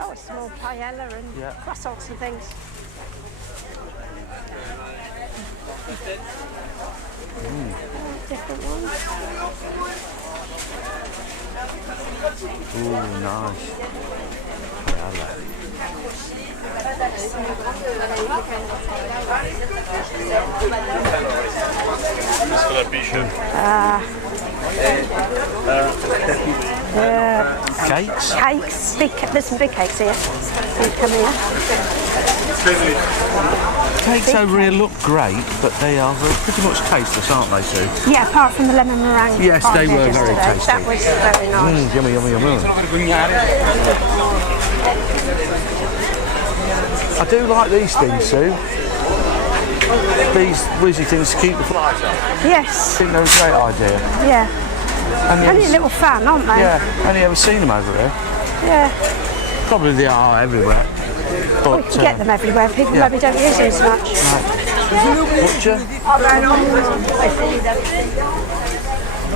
Oh, a small paella and croissants and things. Different ones. Ooh, nice. Paella. Cakes? Cakes. There's some big cakes here. Come here. Cakes over here look great, but they are pretty much tasteless, aren't they, Sue? Yeah, apart from the lemon meringue. Yes, they were very tasty. That was very nice. Yummy, yummy, yummy. I do like these things, Sue. These whizzy things to keep the flies up. Yes. I think they're a great idea. Yeah. Only a little fan, aren't they? Yeah, only ever seen them over here. Yeah. Probably they are everywhere. But, we can get them everywhere. People maybe don't use them as much. Butcher.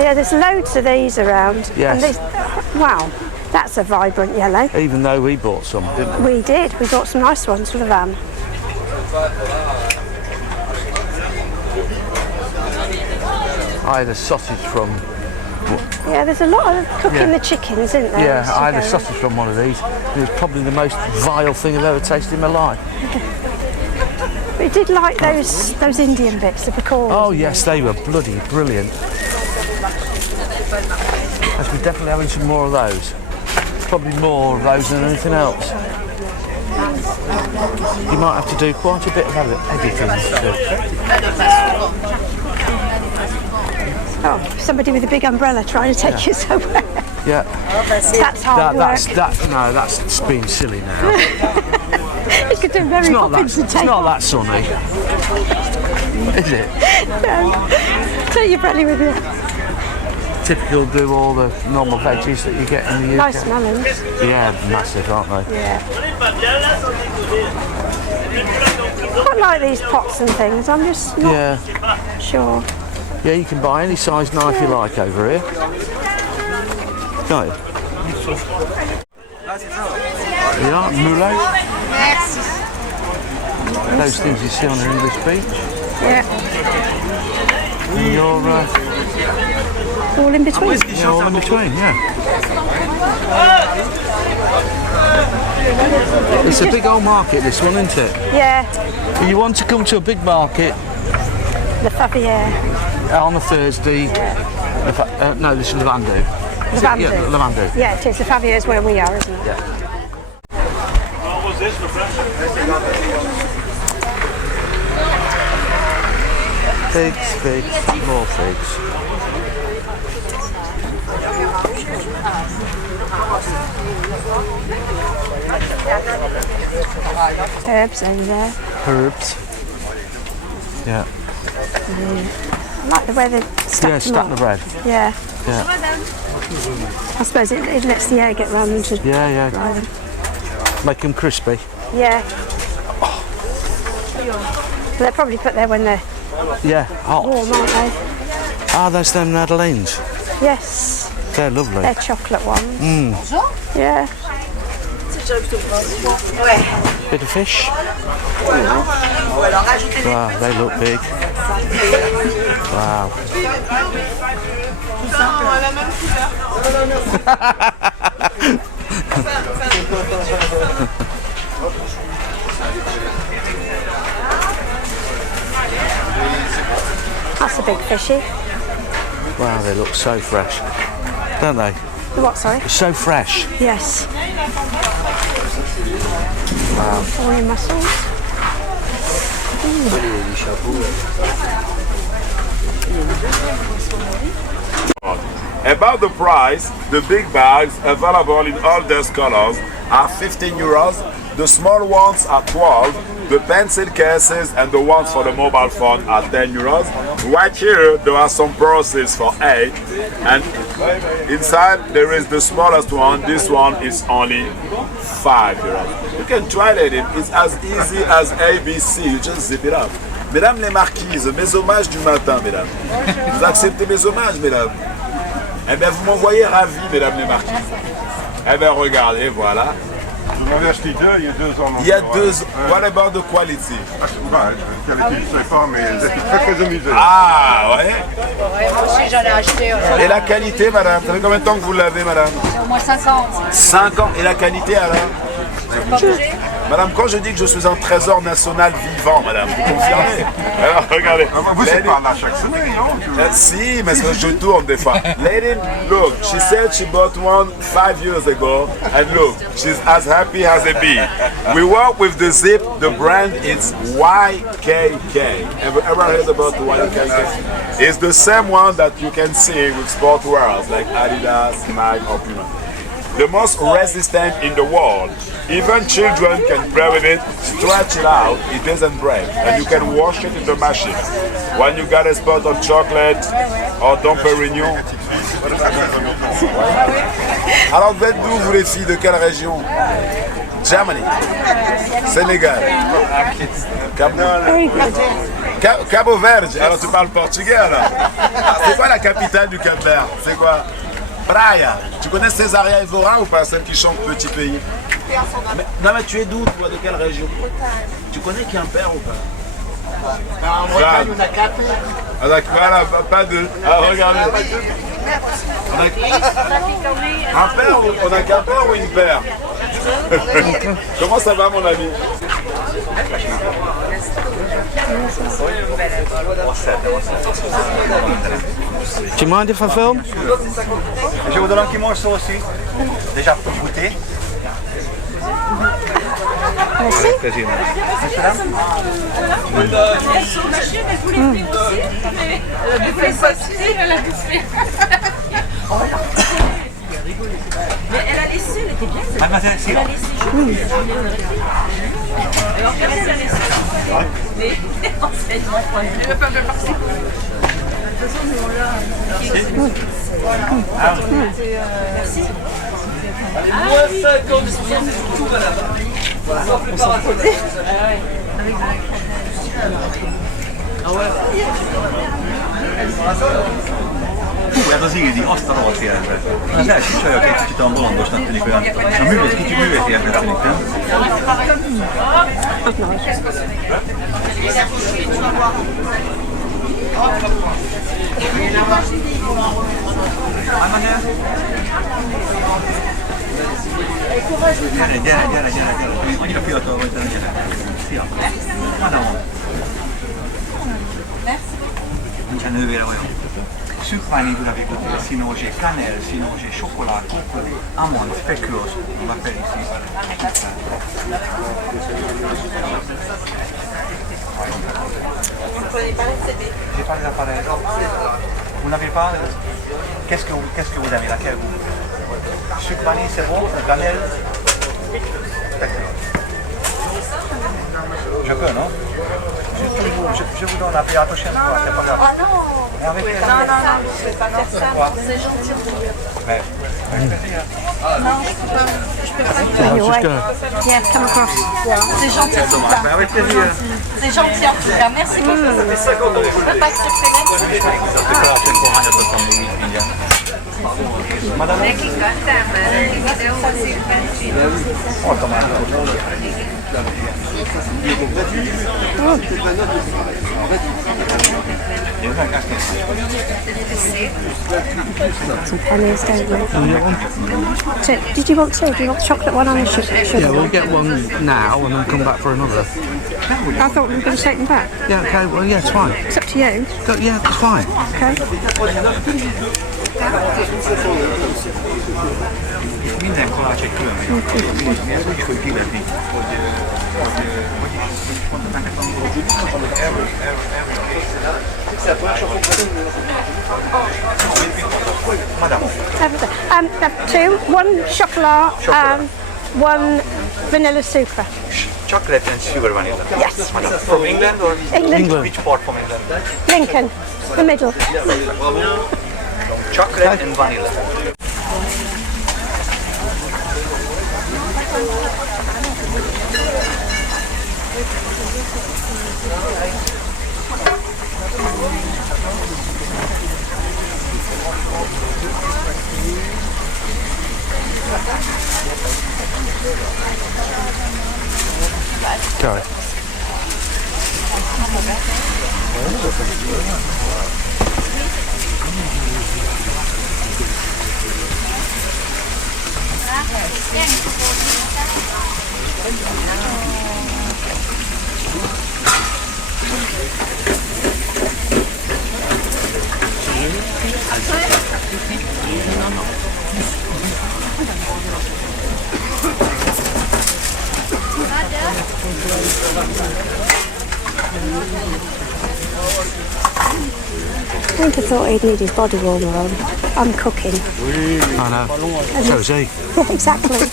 Yeah, there's loads of these around. Yes. And these, wow, that's a vibrant yellow. Even though we bought some, didn't we? We did. We bought some nice ones for the van. I had a sausage from... Yeah, there's a lot of cooking the chickens, isn't there? Yeah, I had a sausage from one of these. It was probably the most vile thing I've ever tasted in my life. We did like those Indian bits, the pecorns. Oh yes, they were bloody brilliant. I should be definitely having some more of those. Probably more of those than anything else. You might have to do quite a bit of editing too. Oh, somebody with a big umbrella trying to take you somewhere. Yeah. That's hard work. That's being silly now. You could do Mary Poppins and take It's not that sunny. Is it? No. Take your belly with you. Typical do all the normal veggies that you get in the UK. Nice melons. Yeah, massive, aren't they? Yeah. I quite like these pots and things. I'm just not sure. Yeah, you can buy any size knife you like over here. Can't you? Yeah, moulet. Those things you see on an English beach. Yeah. And you're all in between. Yeah, all in between, yeah. It's a big old market, this one, isn't it? Yeah. If you want to come to a big market, the Favier. On a Thursday. No, this is Levandu. Levandu. Yeah, Levandu. Yeah, it is. The Favier is where we are, isn't it? Yeah. Figs, figs, more figs. Herbs over there. Herbs. Yeah. I like the way they stack the bread. Yeah. Yeah. I suppose it lets the air get round them to dry them. Make them crispy. Yeah. They'll probably put there when they're hot. Warm, aren't they? Ah, there's them Madeleines. Yes. They're lovely. They're chocolate ones. Yeah. Bit of fish. Wow, they look big. Wow. That's a big fishy. Wow, they look so fresh, don't they? The what, sorry? They're so fresh. Yes. Wow. All mussels. About the price, the big bags available in all these colors are 15 euros, the small ones are 12, the pencil cases and the ones for the mobile phone are 10 euros. Right here there are some purses for 8, and inside there is the smallest one. This one is only 5 euros. You can try it, it's as easy as ABC, you just zip it up. Mesdames les marquises, mes hommages du matin, mesdames. Vous acceptez mes hommages, mesdames? Eh bien, vous m'envoyez ravi, mesdames les marquises. Eh bien, regardez, voilà. J'en avais acheté deux il y a 2 ans. Il y a 2 ans. What about the quality? Qualité, je ne sais pas, mais c'est très très amusé. Ah, ouais. Ouais, moi aussi j'en ai acheté. Et la qualité, madame? Ça fait combien de temps que vous l'avez, madame? Au moins 5 ans. 5 ans. Et la qualité, alors? Pas bougé. Madame, quand je dis que je suis un trésor national vivant, madame, vous confirmez? Alors, regardez. Vous c'est pas là chaque semaine, non? Si, mais je tourne des fois. Lady, look, she said she bought one 5 years ago, and look, she's as happy as a bee. We work with the zip, the brand is YKK. Ever heard about the YKK? It's the same one that you can see with sportwears like Adidas, Nike, or Puma. The most resistant in the world. Even children can play with it, stretch it out, it doesn't break, and you can wash it in the machine. When you got a spot of chocolate or Domperignon. Alors vous êtes d'où vous les filles, de quelle région? Germany, Sénégal, Cabo Verde. Alors tu parles portugais alors? C'est quoi la capitale du Cap-Vert? C'est quoi? Praia. Tu connais Césaria Evora ou pas, celle qui chante Petit Pays? Non mais tu es d'où toi, de quelle région? Tu connais Quimper ou pas? Bretagne, on a 4. Ah d'accord, voilà, pas 2. Ah regardez. On a un père, on a qu'un père ou une paire? Comment ça va mon ami? Do you mind if I film? Je vous donne un petit morceau aussi, déjà pour goûter. Merci. Mais elle a laissé, elle était bien. Mademoiselle, si. Elle a laissé. Alors, regardez, elle a laissé. Mais enseignement, elle ne veut pas me passer. De toute façon, nous, là. Merci. Ah oui. Tout va là-bas. Ah ouais. Hú, ez az igazi, azt a rohadt életben. Az első csajok egy kicsit olyan bolondosnak tűnik, olyan a művész, kicsit művészélyesnek tűnik, nem? Gyere. Annyira fiatal vagy, de gyere. Szia. Madame. Nincsen nővére vagyok. Sucrani vous l'avez goûté, sinon j'ai cannelle, sinon j'ai chocolat, coco, amande, spéculoos, on l'appelle ici. J'ai pas les appareils. Vous n'avez pas? Qu'est-ce que vous avez? Laquelle vous? Sucrani c'est bon, cannelle, spéculoos. Je peux, non? Je vous donne la paix à la prochaine fois, c'est pas grave. Ah non. Mais avec elle. Non, je ne peux pas faire ça. Pourquoi? C'est gentil. Mais, avec plaisir. Non, je peux pas. Your way. Yeah, come across. C'est gentil en tout cas. Mais avec plaisir. C'est gentil en tout cas. Merci beaucoup. Je ne peux pas accepter. Ça fait pas la peine pour moi de prendre les 8 millions. Madame? Oh, Some pennies, don't we? So, did you want two? Do you want the chocolate one and the sugar Yeah, we'll one? get one now and then come back for another. I thought we were going to take them back. Yeah, okay, well, yeah, it's fine. It's up to you. Yeah, it's fine. Okay. Minden kalács egy külön megy. Ez úgy, hogy kivetni, hogy mondtam nektek Madame. Two. One chocolate and one vanilla super. Chocolate and sugar vanilla. Yes. Madame. From England or? England. Which part from England? Lincoln. The middle. Chocolate and vanilla. I think I thought he'd need his body warmer on. I'm cooking. I know. So is he. Yeah, exactly.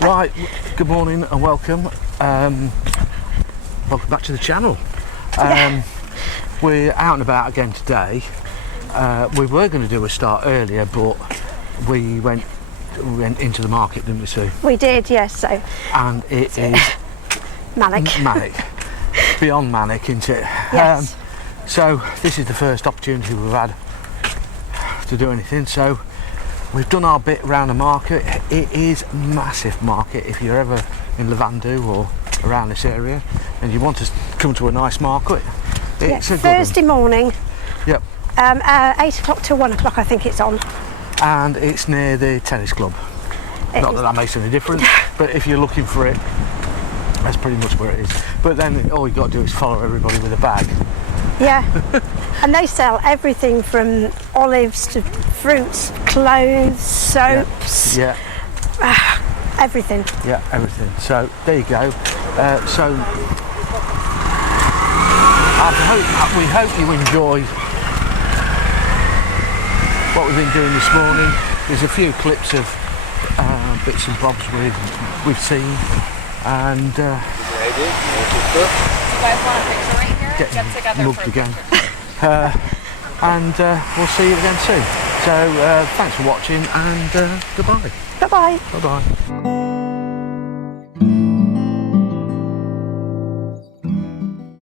Right, good morning and welcome. Welcome back to the channel. We're out and about again today. We were going to do a start earlier, but we went into the market, didn't we, Sue? We did, yes. So And it is manic. manic, beyond manic, isn't it? Yes. So this is the first opportunity we've had to do anything. So we've done our bit around the market. It is a massive market. If you're ever in Levandu or around this area and you want to come to a nice market, it's a good one. Thursday morning. Yep. 8 o'clock till 1 o'clock, I think it's on. And it's near the tennis club. Not that that makes any difference, but if you're looking for it, that's pretty much where it is. But then all you've got to do is follow everybody with a bag. Yeah. And they sell everything from olives to fruits, clothes, soaps, Yeah, everything. yeah, everything. So there you go. We hope you enjoy what we've been doing this morning. There's a few clips of bits and bobs we've seen, and You guys want a picture right here? Get together getting mugged for a again. picture. And we'll see you again soon. So thanks for watching, and goodbye. Bye-bye. Bye-bye.